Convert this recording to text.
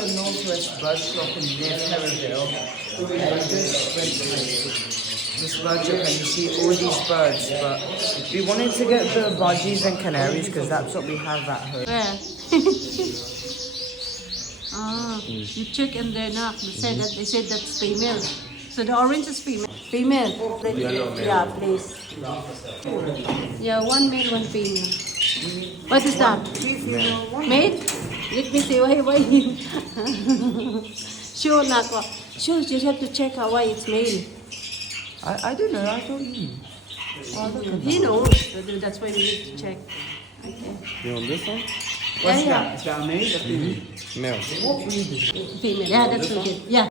the northwest bird flock near Terraville. And just went to this bird trip and you see all these birds, but we wanted to get the budgies and canaries because that's what we have at home. Where? You check in there now. They said that's female. So the orange is female. Female. Yeah, please. Yeah, one male, one female. What is that? Male? Let me see. Why you? Sure, not what? Sure, you have to check out why it's male. I don't know, I thought you. Oh, look at He knows. That's why we need to check. Okay. You want this one? What's that? Is that a male or female? Male. What breed is it? Female. Yeah, that's okay. Yeah.